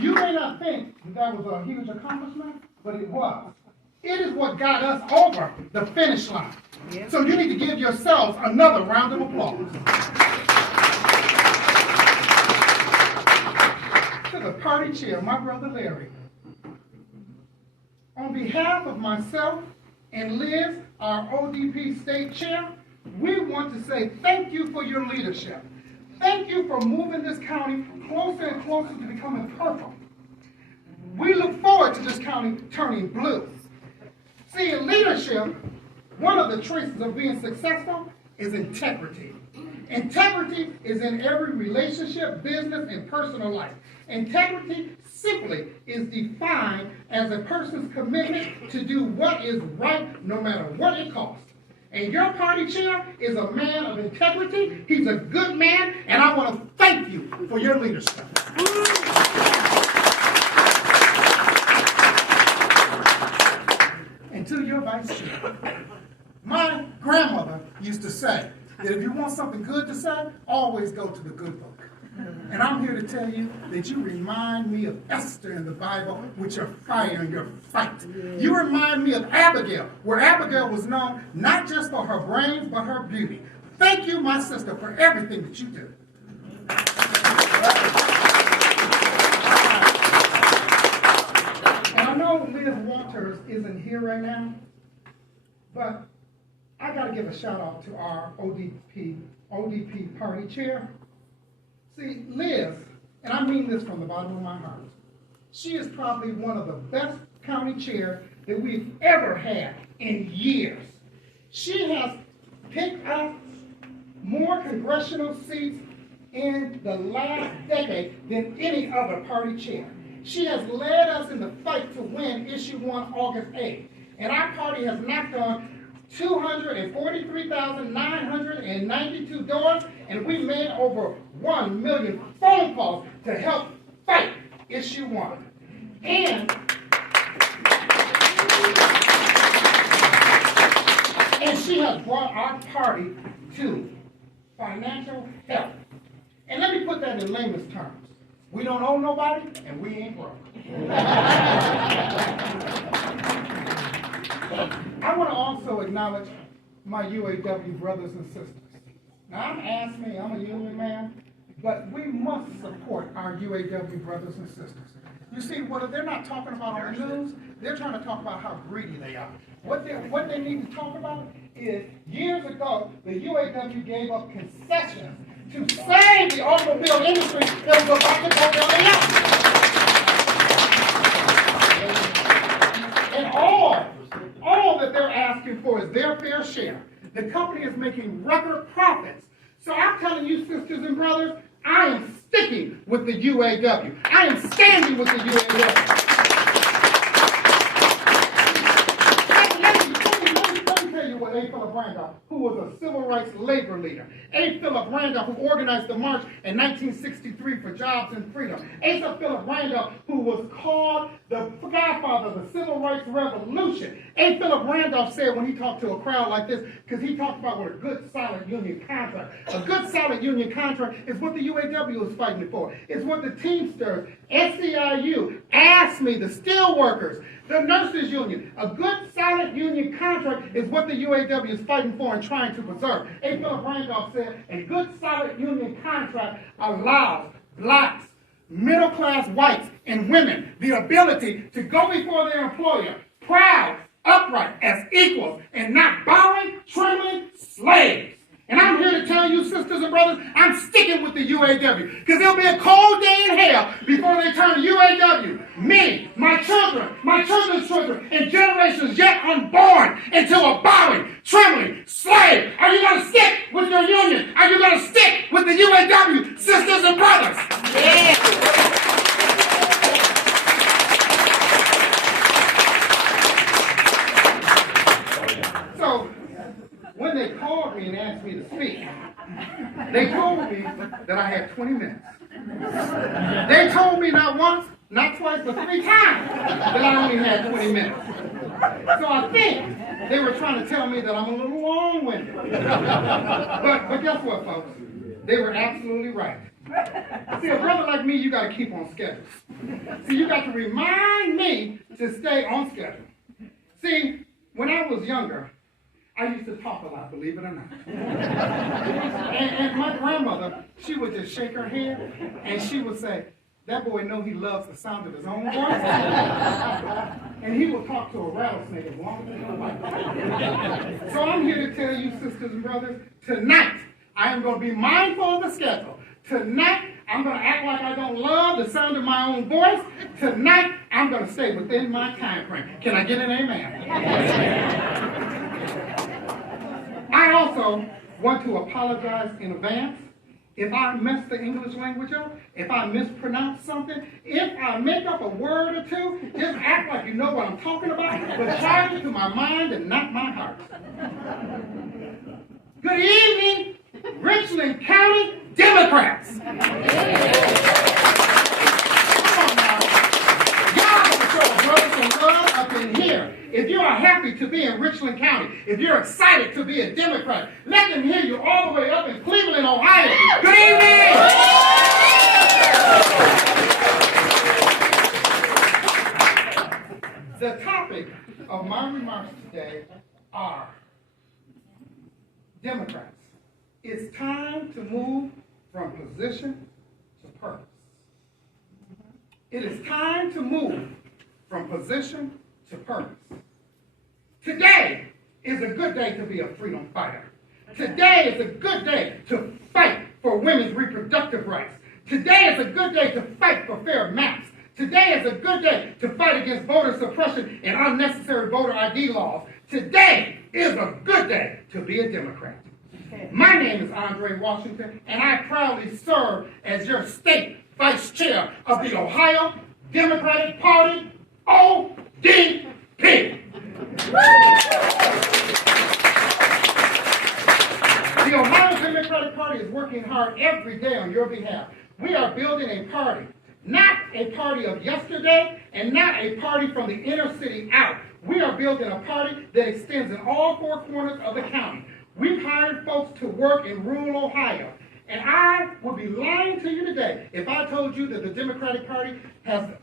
You may not think that was a huge accomplishment, but it was. It is what got us over the finish line. So you need to give yourselves another round of applause. To the party chair, my brother Larry. On behalf of myself and Liz, our ODP state chair, we want to say thank you for your leadership. Thank you for moving this county closer and closer to becoming purple. We look forward to this county turning blue. See, in leadership, one of the traits of being successful is integrity. Integrity is in every relationship, business, and personal life. Integrity simply is defined as a person's commitment to do what is right no matter what it costs. And your party chair is a man of integrity. He's a good man, and I want to thank you for your leadership. And to your vice chair, my grandmother used to say that if you want something good to say, always go to the good book. And I'm here to tell you that you remind me of Esther in the Bible with your fire and your fight. You remind me of Abigail, where Abigail was known not just for her brains, but her beauty. Thank you, my sister, for everything that you do. And I know Liz Walters isn't here right now, but I got to give a shout out to our ODP party chair. See, Liz, and I mean this from the bottom of my heart, she is probably one of the best county chairs that we've ever had in years. She has picked up more congressional seats in the last decade than any other party chair. She has led us in the fight to win Issue 1 August 8th, and our party has knocked on 243,992 doors, and we made over 1 million phone calls to help fight Issue 1. And she has brought our party to financial health. And let me put that in layman's terms. We don't owe nobody, and we ain't broke. I want to also acknowledge my UAW brothers and sisters. Now, I'm a union man, but we must support our UAW brothers and sisters. You see, what they're not talking about on the news, they're trying to talk about how greedy they are. What they need to talk about is, years ago, the UAW gave up concessions to save the automobile industry that was about to go down the And all that they're asking for is their fair share. The company is making record profits. So I'm telling you, sisters and brothers, I am sticking with the UAW. I am standing with the UAW. Let me tell you what A. Philip Randolph, who was a civil rights labor leader. A. Philip Randolph, who organized the march in 1963 for jobs and freedom. A. Philip Randolph, who was called the godfather of the civil rights revolution. A. Philip Randolph said when he talked to a crowd like this, because he talked about what a good, solid union contract. A good, solid union contract is what the UAW is fighting for. It's what the Teamsters, SEIU, AFSCME, the steelworkers, the nurses union. A good, solid union contract is what the UAW is fighting for and trying to preserve. A. Philip Randolph said a good, solid union contract allows blacks, middle-class whites, and women the ability to go before their employer proud, upright, as equals, and not bowing, trembling slaves. And I'm here to tell you, sisters and brothers, I'm sticking with the UAW. Because there'll be a cold day in hell before they turn to UAW. Me, my children's children, and generations yet unborn into a bowing, trembling slave. Are you going to stick with your union? Are you going to stick with the UAW, sisters and brothers? Yeah. So, when they called me and asked me to speak, they told me that I had 20 minutes. They told me not once, not twice, but 3 times that I only had 20 minutes. So I think they were trying to tell me that I'm a little long-winded. But guess what, folks? They were absolutely right. See, a brother like me, you got to keep on schedule. See, you got to remind me to stay on schedule. See, when I was younger, I used to talk a lot, believe it or not. and my grandmother, she would just shake her head, and she would say, that boy know he loves the sound of his own voice. And he will talk to a rattlesnake as long as he'll like. So I'm here to tell you, sisters and brothers, tonight, I am going to be mindful of the schedule. Tonight, I'm going to act like I don't love the sound of my own voice. Tonight, I'm going to stay within my time frame. Can I get an amen? I also want to apologize in advance if I mess the English language up, if I mispronounce something, if I make up a word or two, just act like you know what I'm talking about, but charge it to my mind and not my heart. Good evening, Richland County Democrats. Come on now. Y'all have to show a brother some love up in here. If you are happy to be in Richland County, if you're excited to be a Democrat, let them hear you all the way up in Cleveland, Ohio. Good evening! The topic of my remarks today are Democrats. It's time to move from position to purpose. It is time to move from position to purpose. Today is a good day to be a freedom fighter. Today is a good day to fight for women's reproductive rights. Today is a good day to fight for fair maps. Today is a good day to fight against voter suppression and unnecessary voter ID laws. Today is a good day to be a Democrat. My name is Andre Washington, and I proudly serve as your state vice chair of the Ohio Democratic Party, ODP. The Ohio Democratic Party is working hard every day on your behalf. We are building a party, not a party of yesterday and not a party from the inner city out. We are building a party that extends in all four corners of the county. We've hired folks to work in rural Ohio. And I would be lying to you today if I told you that the Democratic Party have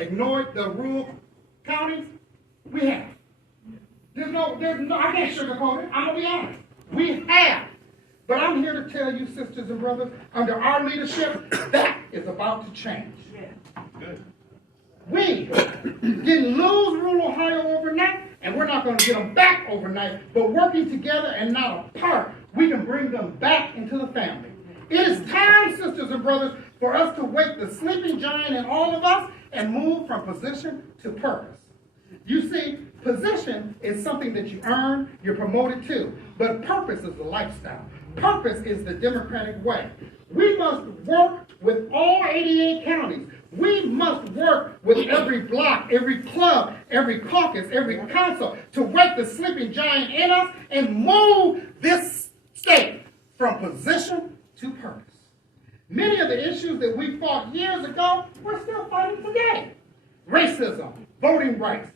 ignored the rural counties. We have. There's no, I can't sugarcoat it. I'm going to be honest. We have. But I'm here to tell you, sisters and brothers, under our leadership, that is about to change. Good. We didn't lose rural Ohio overnight, and we're not going to get them back overnight, but working together and not apart, we can bring them back into the family. It is time, sisters and brothers, for us to wake the sleeping giant in all of us and move from position to purpose. You see, position is something that you earn, you're promoted to, but purpose is the lifestyle. Purpose is the Democratic way. We must work with all 88 counties. We must work with every block, every club, every caucus, every council to wake the sleeping giant in us and move this state from position to purpose. Many of the issues that we fought years ago, we're still fighting today. Racism, voting rights,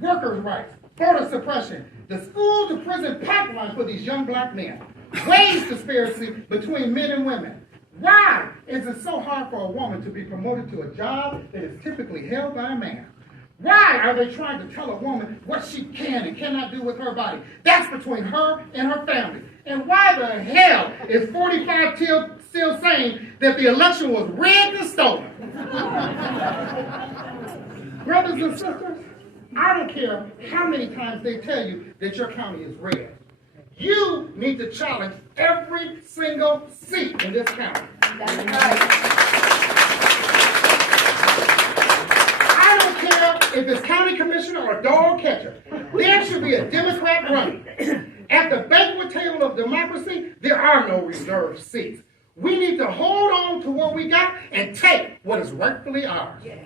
workers' rights, voter suppression, the school-to-prison pipeline for these young black men, wage disparity between men and women. Why is it so hard for a woman to be promoted to a job that is typically held by a man? Why are they trying to tell a woman what she can and cannot do with her body? That's between her and her family. And why the hell is 45 still saying that the election was rigged and stolen? Brothers and sisters, I don't care how many times they tell you that your county is red. You need to challenge every single seat in this county. That's right. I don't care if it's county commissioner or dog catcher. There should be a Democrat running. At the banquet table of democracy, there are no reserved seats. We need to hold on to what we got and take what is rightfully ours. Yeah.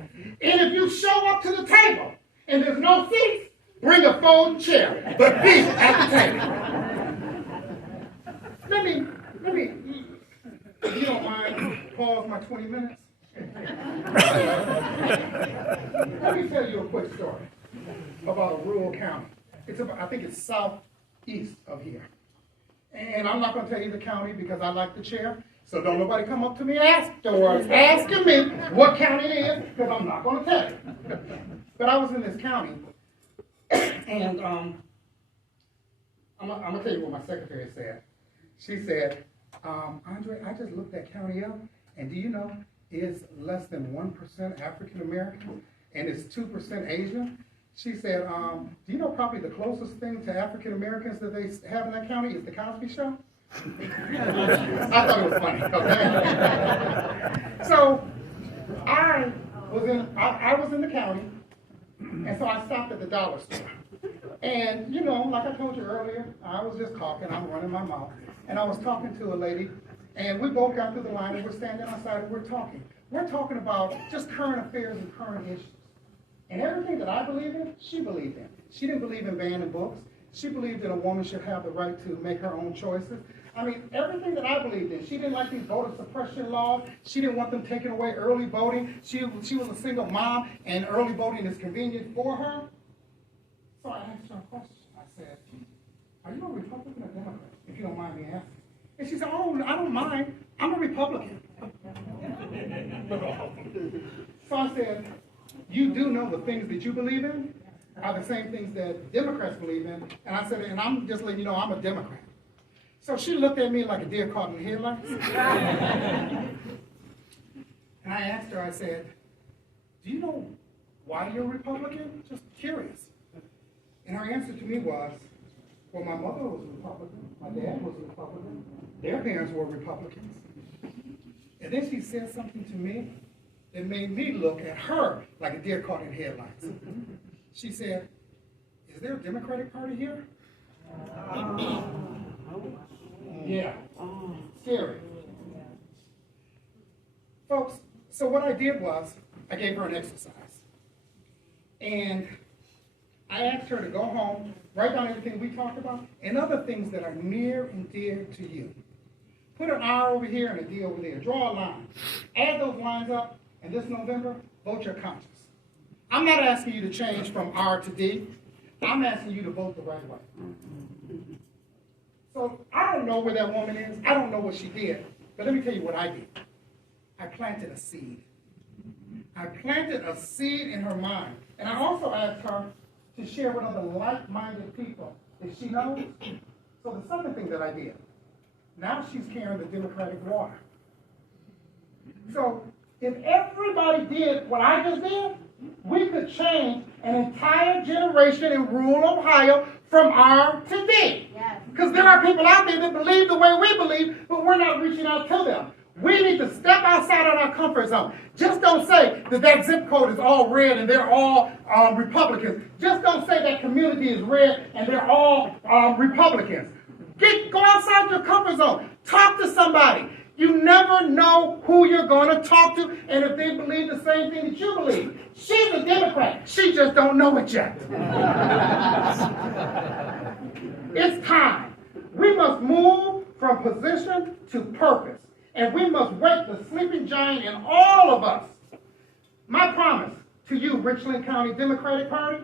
And if you show up to the table and there's no seats, bring a folding chair, but be at the table. Let me, if you don't mind, pause my 20 minutes. Let me tell you a quick story about a rural county. I think it's southeast of here. And I'm not going to tell you the county because I like the chair. So don't nobody come up to me afterwards asking me what county it is, because I'm not going to tell you. But I was in this county, and I'm going to tell you what my secretary said. She said, Andre, I just looked that county up, and do you know it's less than 1% African American, and it's 2% Asian? She said, do you know probably the closest thing to African Americans that they have in that county is the Cosby Show? I thought it was funny, okay? So I was in the county, and so I stopped at the dollar store. And, you know, like I told you earlier, I was just talking, I'm running my mouth, and I was talking to a lady, and we both got through the line, and we're standing outside, and we're talking. We're talking about just current affairs and current issues. And everything that I believe in, she believed in. She didn't believe in banning books. She believed that a woman should have the right to make her own choices. I mean, everything that I believed in. She didn't like these voter suppression laws. She didn't want them taking away early voting. She was a single mom, and early voting is convenient for her. So I asked her a question. I said, are you a Republican or Democrat, if you don't mind me asking? And she said, oh, I don't mind. I'm a Republican. So I said, you do know the things that you believe in are the same things that Democrats believe in. And I said, and I'm just letting you know I'm a Democrat. So she looked at me like a deer caught in the headlights. And I asked her, I said, do you know why you're a Republican? Just curious. And her answer to me was, well, my mother was a Republican. My dad was a Republican. Their parents were Republicans. And then she said something to me that made me look at her like a deer caught in headlights. She said, is there a Democratic Party here? Yeah. Scary. Folks, so what I did was, I gave her an exercise. And I asked her to go home, write down everything we talked about, and other things that are near and dear to you. Put an R over here and a D over there. Draw a line. Add those lines up, and this November, vote your conscience. I'm not asking you to change from R to D. I'm asking you to vote the right way. So I don't know where that woman is. I don't know what she did. But let me tell you what I did. I planted a seed. I planted a seed in her mind. And I also asked her to share with other like-minded people that she knows. So the second thing that I did, now she's carrying the Democratic water. So if everybody did what I just did, we could change an entire generation in rural Ohio from R to D. Because there are people out there that believe the way we believe, but we're not reaching out to them. We need to step outside of our comfort zone. Just don't say that that zip code is all red and they're all Republicans. Just don't say that community is red and they're all Republicans. Go outside your comfort zone. Talk to somebody. You never know who you're going to talk to and if they believe the same thing that you believe. She's a Democrat. She just don't know it yet. It's time. We must move from position to purpose. And we must wake the sleeping giant in all of us. My promise to you, Richland County Democratic Party,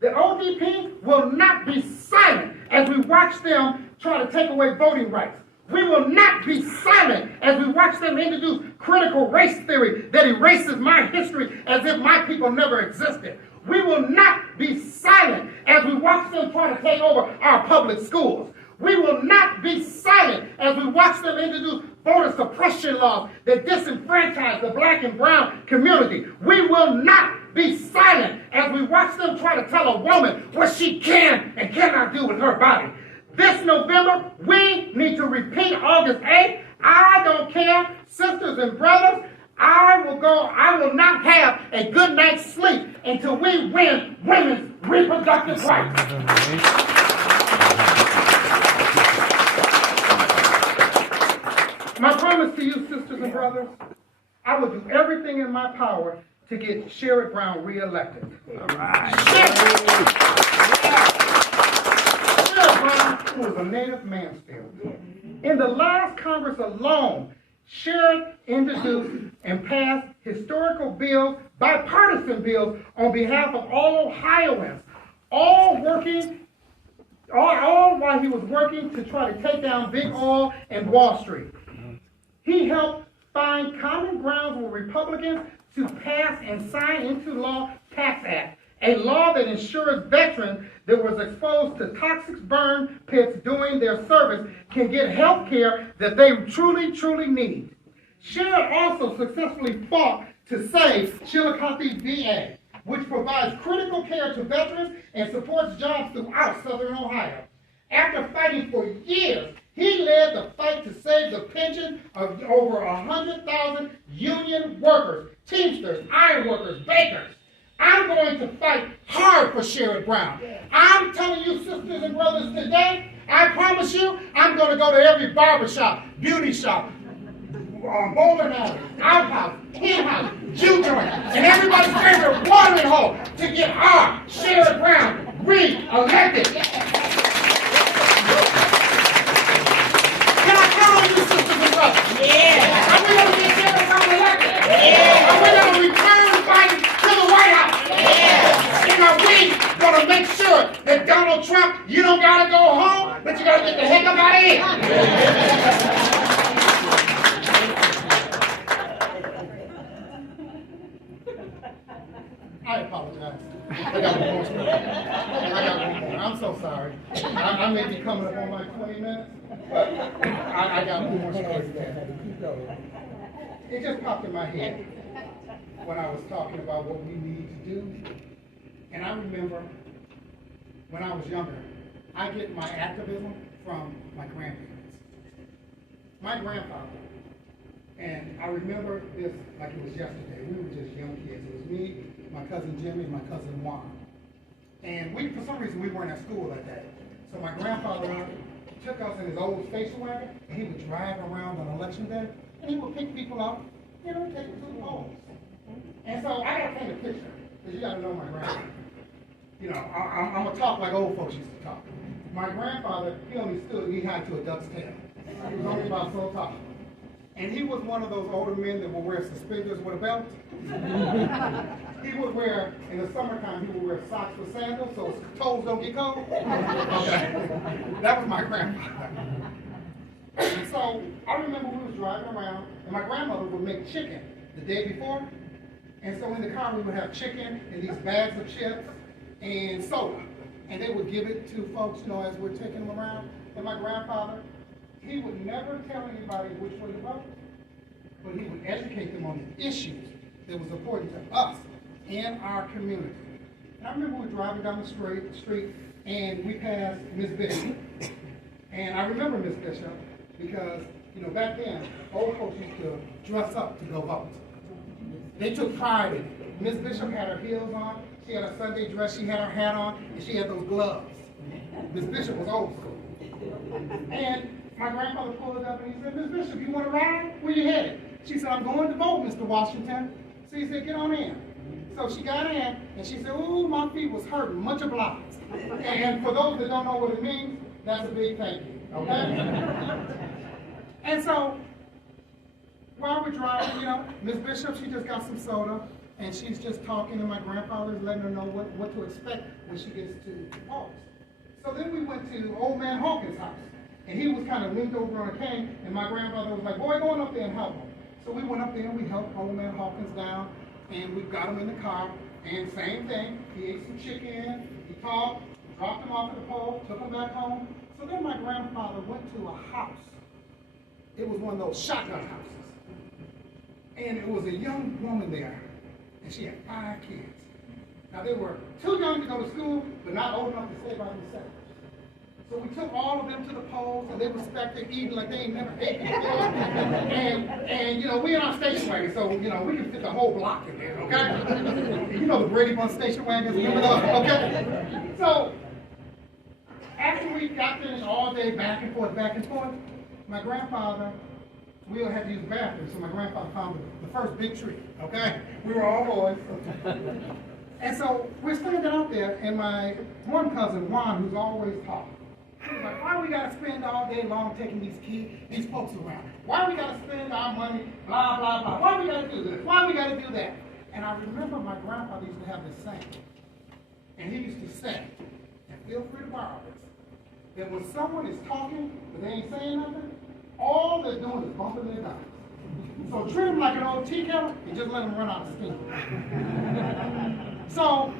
that ODP will not be silent as we watch them try to take away voting rights. We will not be silent as we watch them introduce critical race theory that erases my history as if my people never existed. We will not be silent as we watch them try to take over our public schools. We will not be silent as we watch them introduce voter suppression laws that disenfranchise the black and brown community. We will not be silent as we watch them try to tell a woman what she can and cannot do with her body. This November, we need to repeat August 8th. I don't care, sisters and brothers. I will not have a good night's sleep until we win women's reproductive rights. My promise to you, sisters and brothers, I will do everything in my power to get Sherrod Brown reelected. All right. Sherrod Brown, who was a native Mansfield. In the last Congress alone, Sherrod introduced and passed historical bills, bipartisan bills, on behalf of all Ohioans, all while he was working to try to take down Big Oil and Wall Street. He helped find common ground with Republicans to pass and sign into law Tax Act, a law that ensures veterans that was exposed to toxic burn pits during their service can get health care that they truly, truly need. Sherrod also successfully fought to save Chillicothe VA, which provides critical care to veterans and supports jobs throughout Southern Ohio. After fighting for years, he led the fight to save the pension of over 100,000 union workers, teamsters, iron workers, bakers. I'm going to fight hard for Sherrod Brown. I'm telling you, sisters and brothers, today, I promise you, I'm going to go to every barbershop, beauty shop, bowling alley, outhouse, hen house, juke joint, and everybody's favorite watering hole to get our Sherrod Brown re-elected. Can I count on you, sisters and brothers? Yeah. Are we going to get Sherrod Brown elected? Yeah. Are we going to return Biden to the White House? Yeah. And are we going to make sure that Donald Trump, you don't got to go home, but you got to get the heck up out of here? I apologize. I got one more. I'm so sorry. I may be coming up on my 20 minutes, but I got one more story to tell. It just popped in my head when I was talking about what we need to do. And I remember when I was younger, I get my activism from my grandparents. My grandfather, and I remember this like it was yesterday. We were just young kids. It was me, my cousin Jimmy, and my cousin Juan. And we, for some reason, we weren't at school that day. So my grandfather took us in his old station wagon, and he would drive around on election day, and he would pick people up, take them to the polls. And so I got to paint a picture, because you got to know my grandfather. I'm going to talk like old folks used to talk. My grandfather, he only stood knee-high to a duck's tail. He was only about so tall. And he was one of those older men that would wear suspenders with a belt. He would wear, in the summertime, he would wear socks with sandals so his toes don't get cold. Okay. That was my grandfather. And so I remember we was driving around, and my grandmother would make chicken the day before. And so in the car, we would have chicken and these bags of chips and soda. And they would give it to folks, as we're taking them around. And my grandfather, he would never tell anybody which way to vote, but he would educate them on the issues that was important to us and our community. And I remember we were driving down the street and we passed Miss Bishop. And I remember Miss Bishop because, back then, old folks used to dress up to go vote. They took pride in it. Miss Bishop had her heels on, she had a Sunday dress, she had her hat on, and she had those gloves. Miss Bishop was old school. And my grandfather pulled it up and he said, Miss Bishop, you want to ride? Where you headed? She said, I'm going to vote, Mr. Washington. So he said, get on in. So she got in and she said, ooh, my feet was hurting, much obliged. And for those that don't know what it means, that's a big thank you, okay? And so while we're driving, Miss Bishop, she just got some soda and she's just talking and my grandfather's letting her know what to expect when she gets to the polls. So then we went to Old Man Hawkins' house. And he was kind of leaned over on a cane, and my grandfather was like, boy, go on up there and help him. So we went up there and we helped Old Man Hawkins down, and we got him in the car, and same thing, he ate some chicken, he talked, dropped him off at the poll, took him back home. So then my grandfather went to a house. It was one of those shotgun houses. And it was a young woman there, and she had 5 kids. Now they were too young to go to school, but not old enough to stay by themselves. So we took all of them to the polls, and they were expected eating like they ain't never ate before. And we in our station wagon, so, we can fit the whole block in there, okay? The Brady Bunch station wagons, remember those, okay? So, after we got finished all day back and forth, my grandfather, we had to use the bathroom, so my grandfather found the first big tree, okay? We were all boys. And so, we're standing out there, and my one cousin, Juan, who's always talking, he was like, why we got to spend all day long taking these folks around? Why we got to spend our money, blah, blah, blah? Why we got to do this? Why we got to do that? And I remember my grandfather used to have this saying. And he used to say, and feel free to borrow this, that when someone is talking but they ain't saying nothing, all they're doing is bumping their gums. So treat him like an old tea kettle and just let him run out of steam. So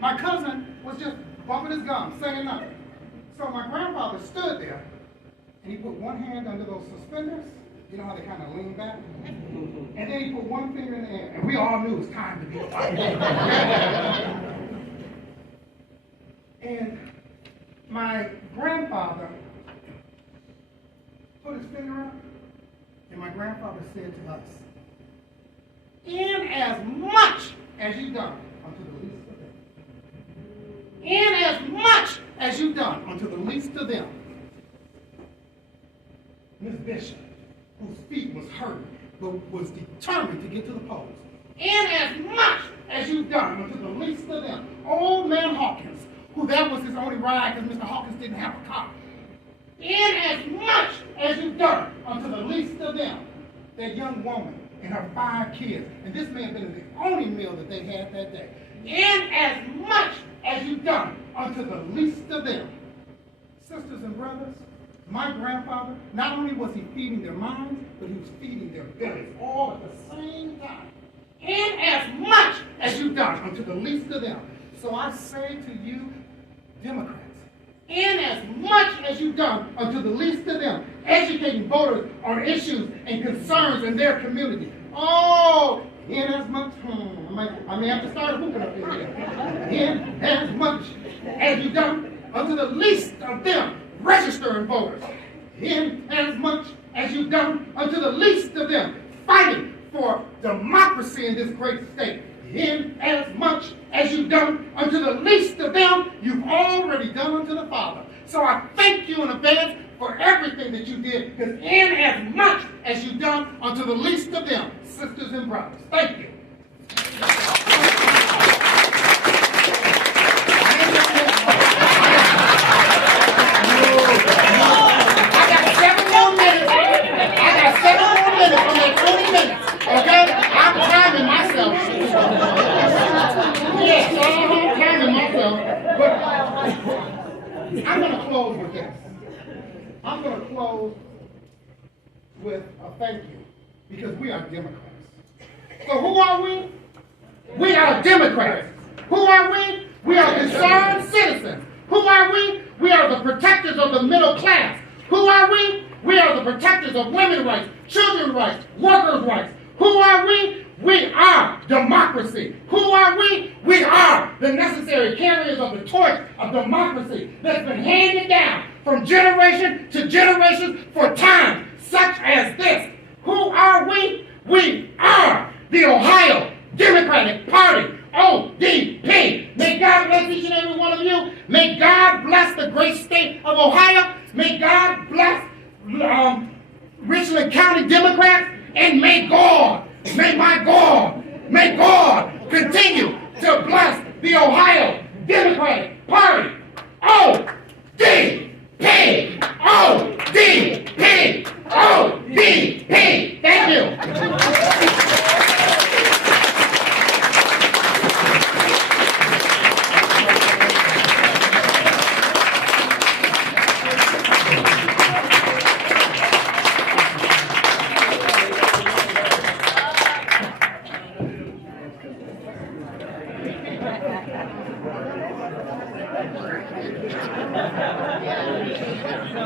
my cousin was just bumping his gums, saying nothing. So my grandfather stood there and he put one hand under those suspenders. You know how they kind of lean back? And then he put one finger in the air. And we all knew it was time to be quiet. And my grandfather put his finger up, and my grandfather said to us, "In as much as you've done unto the least of them, in as much as you've done unto the least of them." Miss Bishop, whose feet was hurt, but was determined to get to the polls. "In as much as you've done unto the least of them." Old man Hawkins, who that was his only ride because Mr. Hawkins didn't have a car. "In as much as you've done unto the least of them." That young woman and her 5 kids, and this may have been the only meal that they had that day. "In as much as you've done unto the least of them." Sisters and brothers, my grandfather, not only was he feeding their minds, but he was feeding their bellies all at the same time. "In as much as you've done unto the least of them." So I say to you, Democrats, in as much as you've done unto the least of them, educating voters on issues and concerns in their community. Oh, in as much, I may have to start hooping up in here. In as much as you've done unto the least of them, registering voters. In as much as you've done unto the least of them, fighting for democracy in this great state. In as much as you've done unto the least of them, you've already done unto the Father. So I thank you in advance for everything that you did, because in as much as you've done unto the least of them, sisters and brothers. Thank you. I got 7 more minutes. From that 20 minutes. Okay? I'm timing myself. Yes, I'm timing myself. But I'm going to close with this. I'm going to close with a thank you, because we are Democrats. So who are we? We are Democrats. Who are we? We are concerned citizens. Who are we? We are the protectors of the middle class. Who are we? We are the protectors of women's rights, children's rights, workers' rights. Who are we? We are democracy. Who are we? We are the necessary carriers of the torch of democracy that's been handed down from generation to generation for time such as this. Who are we? We are the Ohio Democratic Party, ODP. May God bless each and every one of you. May God bless the great state of Ohio. May God bless Richland County Democrats. And may God continue to bless the Ohio Democratic Party. ODP.